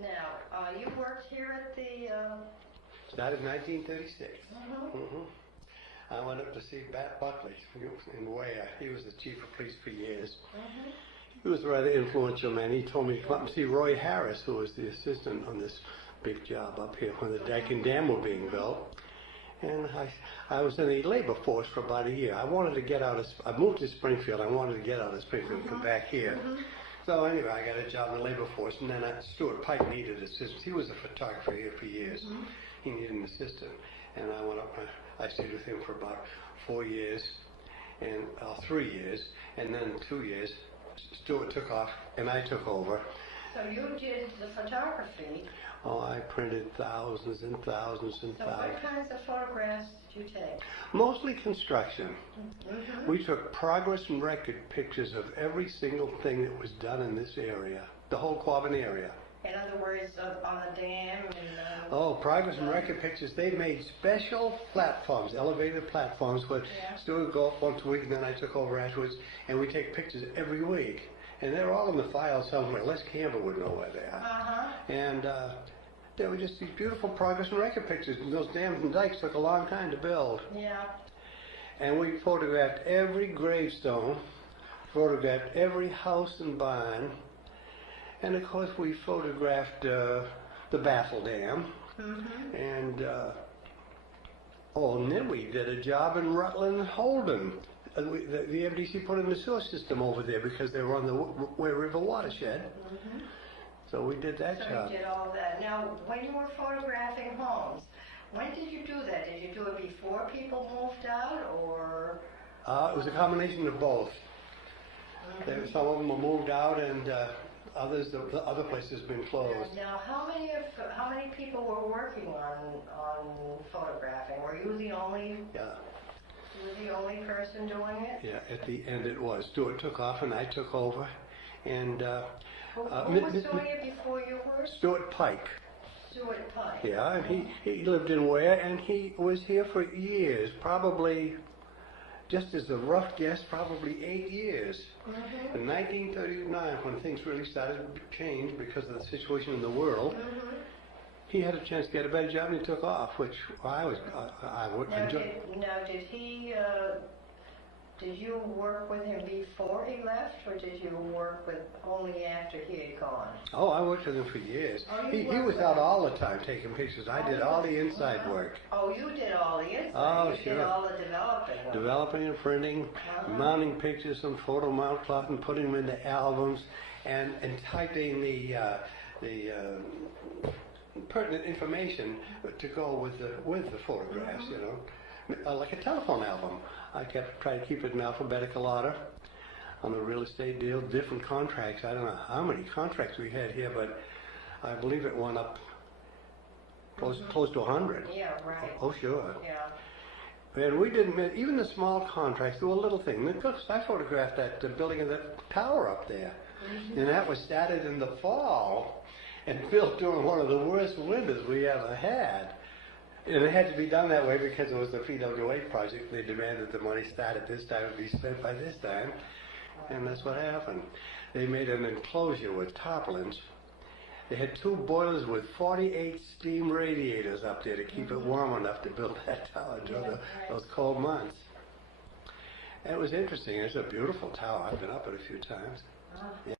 Now, you worked here at the... Started in 1936. Mm-hmm. I went up to see Bat Buckley in Ware. He was the chief of police for years. Mm-hmm. He was a rather influential man. He told me to come up and see Roy Harris, who was the assistant on this big job up here when the deck and dam were being built. And I was in the labor force for about a year. I wanted to get out of... I moved to Springfield. I wanted to get out of Springfield and come back here. So anyway, I got a job in the labor force, and then Stuart Pike needed assistance. He was a photographer here for years. He needed an assistant. And I went up, I stayed with him for about 4 years, and 3 years, and then 2 years, Stuart took off, and I took over. So you did the photography. Oh, I printed thousands and thousands and So thousands. what kinds of photographs did you take? Mostly construction. We took progress and record pictures of every single thing that was done in this area, the whole Quabbin area. In other words, on the dam and... Oh, progress and record pictures. They made special platforms, elevated platforms, where Stuart would go up once a week, and then I took over afterwards, and we take pictures every week. And they're all in the file somewhere. Les Campbell would know where they are. And they were just these beautiful progress and record pictures. And those dams and dikes took a long time to build. Yeah. And we photographed every gravestone, photographed every house and barn, and of course we photographed the Baffle Dam. And and then we did a job in Rutland and Holden. The MDC put in the sewer system over there because they were on the Ware River watershed. So we did that job. So you did all that. Now, when you were photographing homes, when did you do that? Did you do it before people moved out, or? It was a combination of both. Some of them were moved out, and others, the other places have been closed. Now, how many people were working on photographing? Were you the only? Yeah. You were the only person doing it? Yeah, at the end it was. Stuart took off and I took over. And who was doing it before you were? Stuart Pike. Stuart Pike. Yeah, and he lived in Ware, and he was here for years, probably, just as a rough guess, probably 8 years. In 1939, when things really started to change because of the situation in the world, he had a chance to get a better job, and he took off, which I would enjoy. Now, did you work with him before he left, or did you work with only after he had gone? Oh, I worked with him for years. Oh, he was out all the time taking pictures. I did all the inside work. Oh, you did all the inside. Oh, you did all the developing. Developing and printing, mounting pictures on photo mount cloth and putting them into albums, and typing the pertinent information to go with the photographs, you know, like a telephone album. I kept trying to keep it in alphabetical order on the real estate deal, different contracts. I don't know how many contracts we had here, but I believe it went up close to 100. Yeah, right. Oh, sure. Yeah. And we didn't miss, even the small contracts, they were little things. I photographed that building of the tower up there. And that was started in the fall and built during one of the worst winters we ever had. And it had to be done that way because it was the PWA project. They demanded the money start at this time and be spent by this time. And that's what happened. They made an enclosure with tarpaulins. They had 2 boilers with 48 steam radiators up there to keep it warm enough to build that tower during those cold months. And it was interesting. It's a beautiful tower. I've been up it a few times. Yeah.